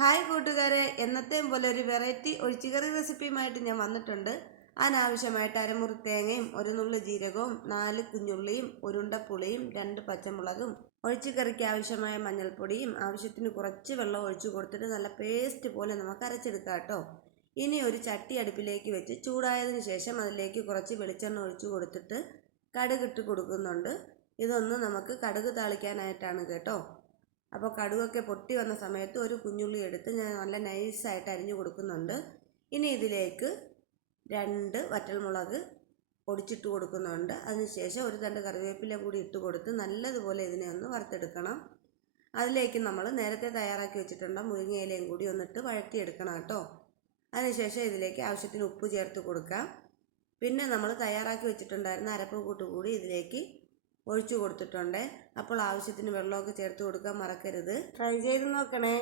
Hi കൂട്ടുകാരെ, എന്നത്തെയും പോലെ ഒരു വെറൈറ്റി ഒഴിച്ചുകറി റെസിപ്പിയുമായിട്ട് ഞാൻ വന്നിട്ടുണ്ട്. അതിനാവശ്യമായിട്ട് അരമുറി തേങ്ങയും ഒരു നുള്ളു ജീരകവും 4 കുഞ്ഞുള്ളിയും ഉരുണ്ട പുളിയും 2 പച്ചമുളകും ഒഴിച്ചുകറിക്ക് ആവശ്യമായ മഞ്ഞൾപ്പൊടിയും ആവശ്യത്തിന് കുറച്ച് വെള്ളം ഒഴിച്ചു കൊടുത്തിട്ട് നല്ല പേസ്റ്റ് പോലെ നമുക്ക് അരച്ചെടുക്കാം കേട്ടോ. ഇനി ഒരു ചട്ടി അടുപ്പിലേക്ക് വെച്ച് ചൂടായതിനു ശേഷം അതിലേക്ക് കുറച്ച് വെളിച്ചെണ്ണ ഒഴിച്ചു കൊടുത്തിട്ട് കടുകിട്ട് കൊടുക്കുന്നുണ്ട്. ഇതൊന്ന് നമുക്ക് കടുക് താളിക്കാനായിട്ടാണ് കേട്ടോ. അപ്പോൾ കടുകൊക്കെ പൊട്ടി വന്ന സമയത്ത് ഒരു കുഞ്ഞുള്ളി എടുത്ത് ഞാൻ നല്ല നൈസായിട്ട് അരിഞ്ഞു കൊടുക്കുന്നുണ്ട്. ഇനി ഇതിലേക്ക് 2 വറ്റൽമുളക് പൊടിച്ചിട്ട് കൊടുക്കുന്നുണ്ട്. അതിനുശേഷം ഒരു തണ്ട് കറിവേപ്പില കൂടി ഇട്ട് കൊടുത്ത് നല്ലതുപോലെ ഇതിനെ ഒന്ന് വറുത്തെടുക്കണം. അതിലേക്ക് നമ്മൾ നേരത്തെ തയ്യാറാക്കി വെച്ചിട്ടുള്ള മുരിങ്ങയിലയും കൂടി ഒന്നിട്ട് വഴറ്റിയെടുക്കണം കേട്ടോ. അതിനുശേഷം ഇതിലേക്ക് ആവശ്യത്തിന് ഉപ്പ് ചേർത്ത് കൊടുക്കാം. പിന്നെ നമ്മൾ തയ്യാറാക്കി വെച്ചിട്ടുണ്ടായിരുന്ന അരപ്പ് കൂട്ട് കൂടി ഇതിലേക്ക് ഒഴിച്ചു കൊടുത്തിട്ടുണ്ട്. അപ്പോൾ ആവശ്യത്തിന് വെള്ളമൊക്കെ ചേർത്ത് കൊടുക്കാൻ മറക്കരുത്. ട്രൈ ചെയ്ത് നോക്കണേ.